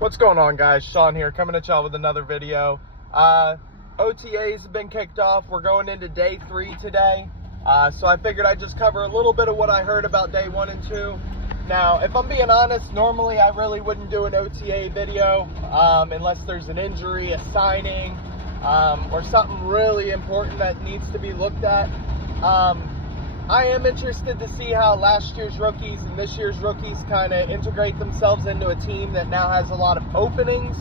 What's going on, guys? Sean here, coming at y'all with another video. OTAs have been kicked off. We're going into day 3 today. So I figured I'd just cover a little bit of what I heard about day 1 and 2. Now, if I'm being honest, normally I really wouldn't do an OTA video unless there's an injury, a signing, or something really important that needs to be looked at. I am interested to see how last year's rookies and this year's rookies kind of integrate themselves into a team that now has a lot of openings,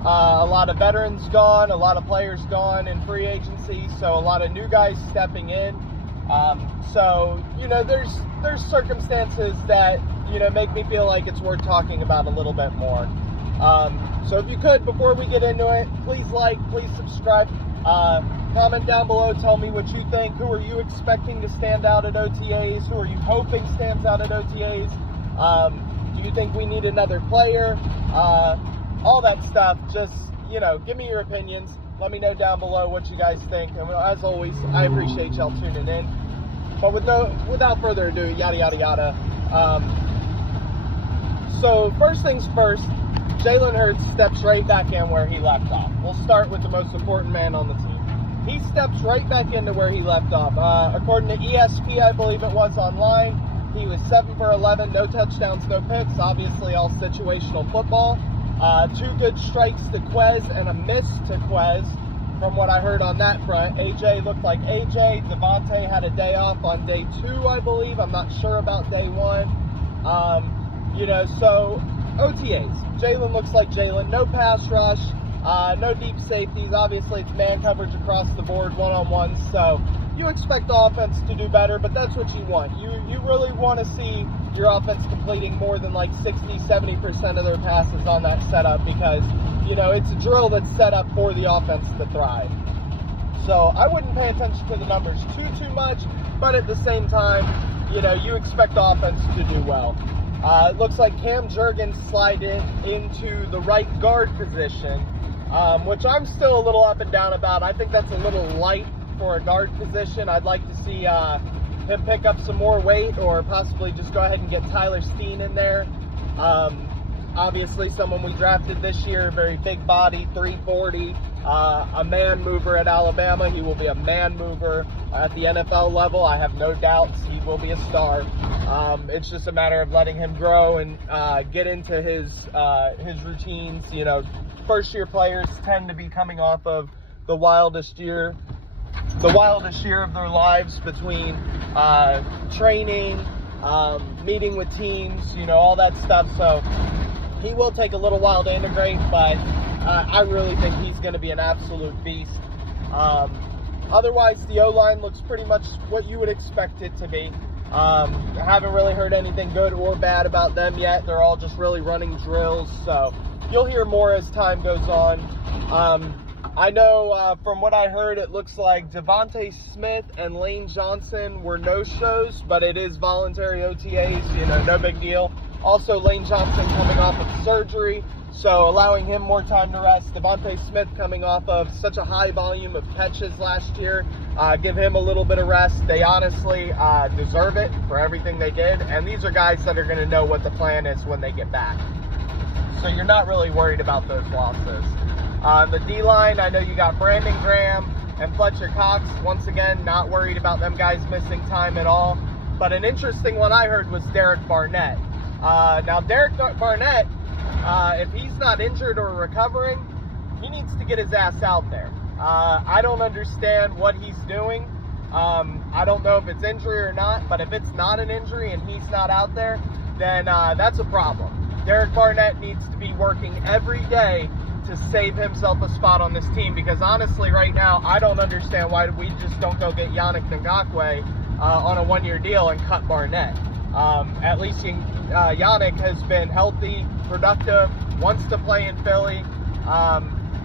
a lot of veterans gone, a lot of players gone in free agency, so a lot of new guys stepping in. So, you know, there's circumstances that, you know, make me feel like it's worth talking about a little bit more. So if you could, before we get into it, please like, please subscribe. Comment down below, tell me what you think. Who are you expecting to stand out at OTAs? Who are you hoping stands out at OTAs? Do you think we need another player? All that stuff. Just, you know, give me your opinions. Let me know down below what you guys think. And as always, I appreciate y'all tuning in. But without further ado, yada, yada, yada. So first things first, Jalen Hurts steps right back in where he left off. We'll start with the most important man on the team. He steps right back into where he left off. According to ESP, I believe it was online, he was 7 for 11, no touchdowns, no picks, obviously all situational football. 2 good strikes to Quez and a miss to Quez, from what I heard on that front. AJ looked like AJ. Devontae had a day off on day 2, I believe. I'm not sure about day 1. You know, so OTAs. Jalen looks like Jalen. No pass rush. No deep safeties. Obviously, it's man coverage across the board, one-on-ones. So you expect the offense to do better, but that's what you want. You really want to see your offense completing more than like 60-70% of their passes on that setup, because, you know, it's a drill that's set up for the offense to thrive. So I wouldn't pay attention to the numbers too much, but at the same time, you know, you expect the offense to do well. It looks like Cam Jurgens slided into the right guard position, which I'm still a little up and down about. I think that's a little light for a guard position. I'd like to see him pick up some more weight, or possibly just go ahead and get Tyler Steen in there. Obviously, someone we drafted this year, very big body, 340, a man mover at Alabama. He will be a man mover at the NFL level. I have no doubts he will be a star. It's just a matter of letting him grow and get into his routines. You know, first-year players tend to be coming off of the wildest year of their lives, between training, meeting with teams, you know, all that stuff. So he will take a little while to integrate, but I really think he's going to be an absolute beast. Otherwise, the O-line looks pretty much what you would expect it to be. I haven't really heard anything good or bad about them yet. They're all just really running drills, so you'll hear more as time goes on. I know from what I heard, it looks like Devontae Smith and Lane Johnson were no-shows, but it is voluntary OTAs, you know, no big deal. Also, Lane Johnson coming off of surgery, so allowing him more time to rest. Devontae Smith coming off of such a high volume of catches last year, give him a little bit of rest. They honestly deserve it for everything they did, and these are guys that are going to know what the plan is when they get back. So you're not really worried about those losses. The D-line, I know you got Brandon Graham and Fletcher Cox. Once again, not worried about them guys missing time at all. But an interesting one I heard was Derek Barnett. Now, Derek Barnett, if he's not injured or recovering, he needs to get his ass out there. I don't understand what he's doing. I don't know if it's injury or not, but if it's not an injury and he's not out there, then that's a problem. Derek Barnett needs to be working every day to save himself a spot on this team, because honestly right now I don't understand why we just don't go get Yannick Ngakoue on a 1-year deal and cut Barnett. At least Yannick has been healthy, productive, wants to play in Philly.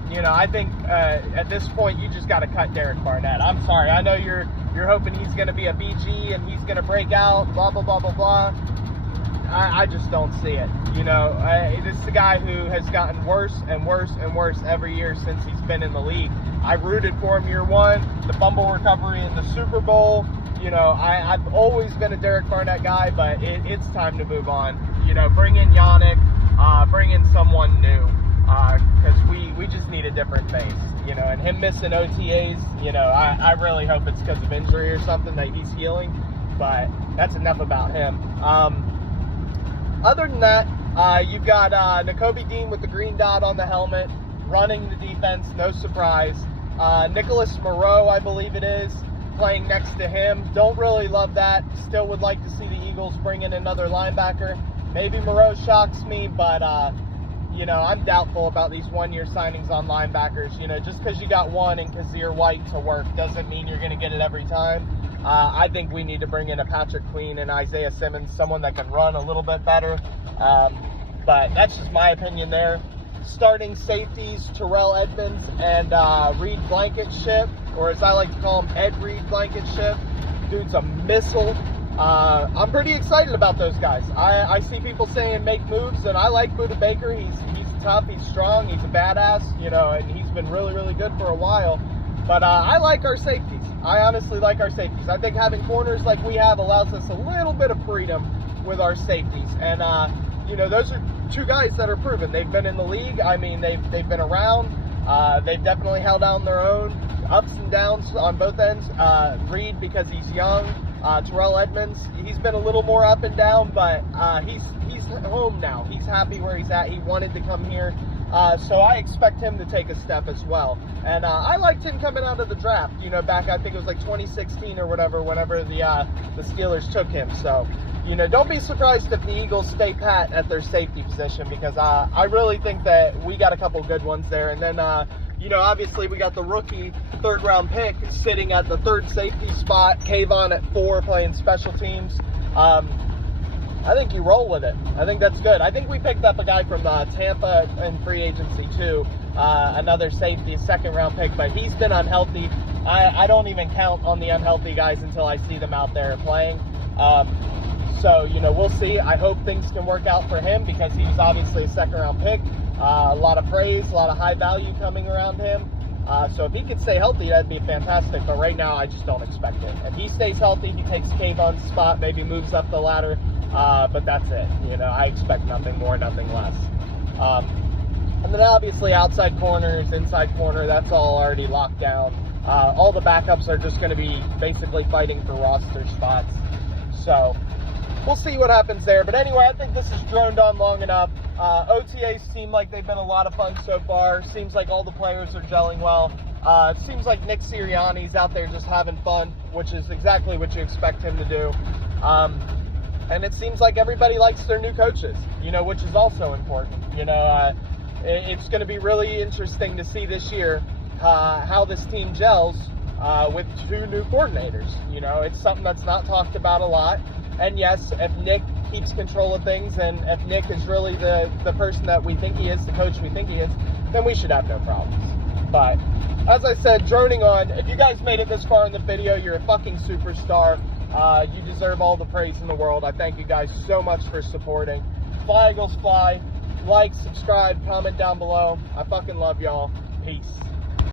You know, I think at this point you just got to cut Derek Barnett. I'm sorry, I know you're hoping he's going to be a BG and he's going to break out, blah blah blah blah blah. I just don't see it. You know, this is a guy who has gotten worse and worse and worse every year since he's been in the league. I rooted for him year 1, the fumble recovery in the Super Bowl. You know, I've always been a Derek Barnett guy, but it's time to move on. You know, bring in Yannick, bring in someone new, because we just need a different face, you know. And him missing OTAs, you know, I really hope it's because of injury or something that he's healing, but that's enough about him. Other than that, you've got Nakobe Dean with the green dot on the helmet, running the defense, no surprise. Nicholas Moreau, I believe it is, playing next to him. Don't really love that. Still would like to see the Eagles bring in another linebacker. Maybe Moreau shocks me, but, you know, I'm doubtful about these one-year signings on linebackers. You know, just because you got one in Kazir White to work doesn't mean you're going to get it every time. I think we need to bring in a Patrick Queen and Isaiah Simmons, someone that can run a little bit better. But that's just my opinion there. Starting safeties, Terrell Edmonds and Reed Blankenship, or as I like to call him, Ed Reed Blankenship. Dude's a missile. I'm pretty excited about those guys. I see people saying make moves, and I like Budda Baker. He's tough, he's strong, he's a badass, you know, and he's been really, really good for a while. But I like our safeties. I honestly like our safeties. I think having corners like we have allows us a little bit of freedom with our safeties. And, you know, those are two guys that are proven. They've been in the league. I mean, they've been around. They've definitely held down their own, ups and downs on both ends. Reed, because he's young. Terrell Edmonds, he's been a little more up and down, but he's home now. He's happy where he's at. He wanted to come here. So I expect him to take a step as well. And I liked him coming out of the draft, you know, back, I think it was like 2016 or whatever, whenever the Steelers took him. So, you know, don't be surprised if the Eagles stay pat at their safety position, because I really think that we got a couple good ones there. And then, you know, obviously we got the rookie third-round pick sitting at the third safety spot, Kayvon at 4 playing special teams. I think you roll with it. I think that's good. I think we picked up a guy from Tampa in free agency too, another safety, second-round pick, but he's been unhealthy. I don't even count on the unhealthy guys until I see them out there playing. So, you know, we'll see. I hope things can work out for him, because he was obviously a second-round pick. A lot of praise, a lot of high value coming around him. So if he could stay healthy, that'd be fantastic. But right now, I just don't expect it. If he stays healthy, he takes Kayvon's spot, maybe moves up the ladder. But that's it. You know, I expect nothing more, nothing less. And then obviously outside corners, inside corner, that's all already locked down. All the backups are just going to be basically fighting for roster spots. So we'll see what happens there. But anyway, I think this has droned on long enough. OTAs seem like they've been a lot of fun so far. Seems like all the players are gelling well. It seems like Nick Sirianni's out there just having fun, which is exactly what you expect him to do. And it seems like everybody likes their new coaches, you know, which is also important. You know, it's going to be really interesting to see this year how this team gels with 2 new coordinators. You know, it's something that's not talked about a lot. And yes, if Nick keeps control of things, and if Nick is really the person that we think he is, the coach we think he is, then we should have no problems. But as I said, droning on, if you guys made it this far in the video, you're a fucking superstar. You deserve all the praise in the world. I thank you guys so much for supporting. Fly Eagles fly. Like, subscribe, comment down below. I fucking love y'all. Peace.